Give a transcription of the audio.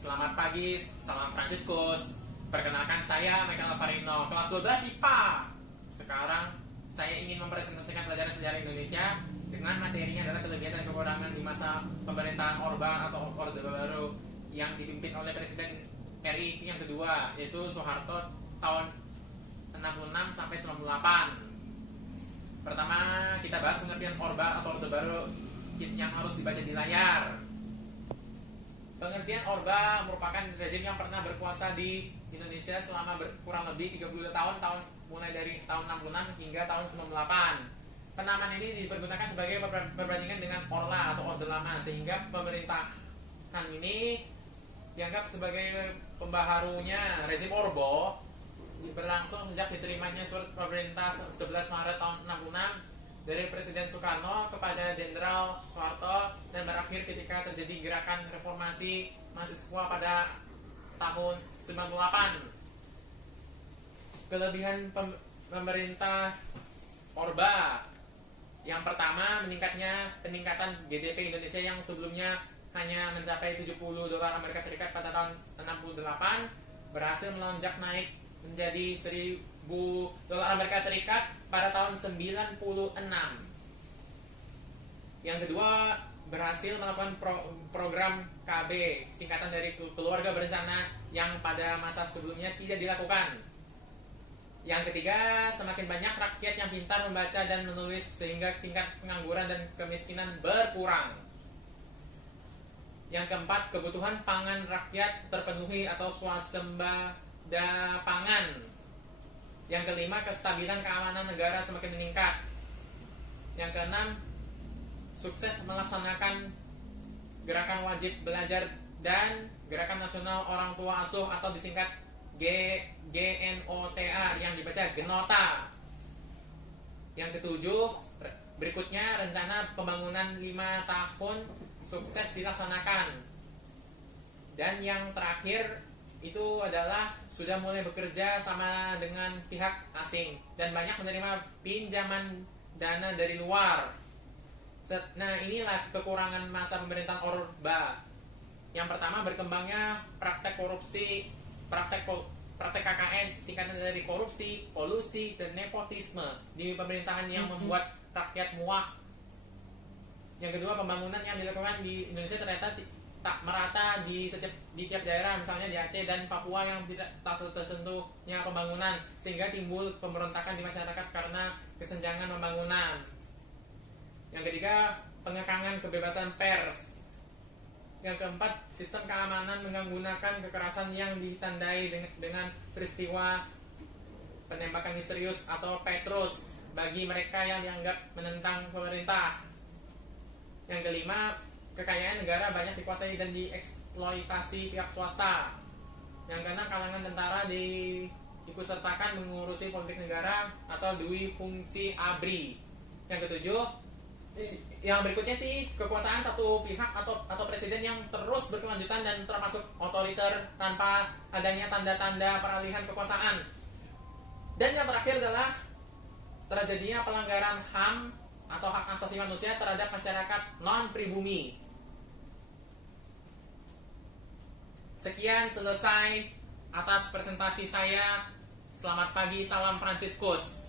Selamat pagi, salam Fransiskus. Perkenalkan saya Michael Alvarino, kelas 12 IPA. Sekarang saya ingin mempresentasikan pelajaran sejarah Indonesia dengan materinya adalah kelebihan dan kekurangan di masa pemerintahan Orba atau Orde Baru yang dipimpin oleh Presiden RI yang kedua, yaitu Soeharto tahun 66 sampai 98. Pertama, kita bahas pengertian Orba atau Orde Baru yang harus dibaca di layar. Pengertian Orba merupakan rezim yang pernah berkuasa di Indonesia selama kurang lebih 32 tahun, mulai dari tahun 66 hingga tahun 98. Penamaan ini dipergunakan sebagai perbandingan dengan Orla atau Orde Lama, sehingga pemerintahan ini dianggap sebagai pembaharunya rezim Orba berlangsung sejak diterimanya surat pemerintah 11 Maret tahun 66 dari Presiden Soekarno kepada Jenderal Soeharto dan berakhir ketika terjadi gerakan reformasi mahasiswa pada tahun 98. Kelebihan pemerintah Orba: yang pertama, peningkatan GDP Indonesia yang sebelumnya hanya mencapai 70 dolar Amerika Serikat pada tahun 68 berhasil melonjak naik menjadi 1000 dolar Amerika Serikat pada tahun 96. Yang kedua, berhasil melakukan program KB, singkatan dari keluarga berencana, yang pada masa sebelumnya tidak dilakukan. Yang ketiga, semakin banyak rakyat yang pintar membaca dan menulis sehingga tingkat pengangguran dan kemiskinan berkurang. Yang keempat, kebutuhan pangan rakyat terpenuhi atau swasembada pangan. Yang kelima, kestabilan keamanan negara semakin meningkat. Yang keenam, sukses melaksanakan gerakan wajib belajar dan gerakan nasional orang tua asuh atau disingkat GNOTA yang dibaca Genota. Yang ketujuh, berikutnya rencana pembangunan 5 tahun sukses dilaksanakan. Dan yang terakhir itu adalah sudah mulai bekerja sama dengan pihak asing dan banyak menerima pinjaman dana dari luar. Nah, inilah kekurangan masa pemerintahan Orba. Yang pertama, berkembangnya praktek korupsi, praktek KKN, singkatan dari korupsi, kolusi, dan nepotisme di pemerintahan yang membuat rakyat muak. Yang kedua, pembangunan yang dilakukan di Indonesia ternyata tak merata di tiap daerah, misalnya di Aceh dan Papua yang tak tersentuhnya pembangunan, sehingga timbul pemberontakan di masyarakat karena kesenjangan pembangunan. Yang ketiga, pengekangan kebebasan pers. Yang keempat, sistem keamanan menggunakan kekerasan yang ditandai dengan peristiwa penembakan misterius atau Petrus bagi mereka yang dianggap menentang pemerintah. Yang kelima, kekayaan negara banyak dikuasai dan dieksploitasi pihak swasta. Yang keenam, kalangan tentara diikutsertakan mengurusi politik negara atau dui fungsi ABRI. Yang ketujuh, yang berikutnya sih, kekuasaan satu pihak atau presiden yang terus berkelanjutan dan termasuk otoriter tanpa adanya tanda-tanda peralihan kekuasaan. Dan yang terakhir adalah terjadinya pelanggaran HAM atau hak asasi manusia terhadap masyarakat non-pribumi. Sekian, selesai atas presentasi saya. Selamat pagi, salam Fransiskus.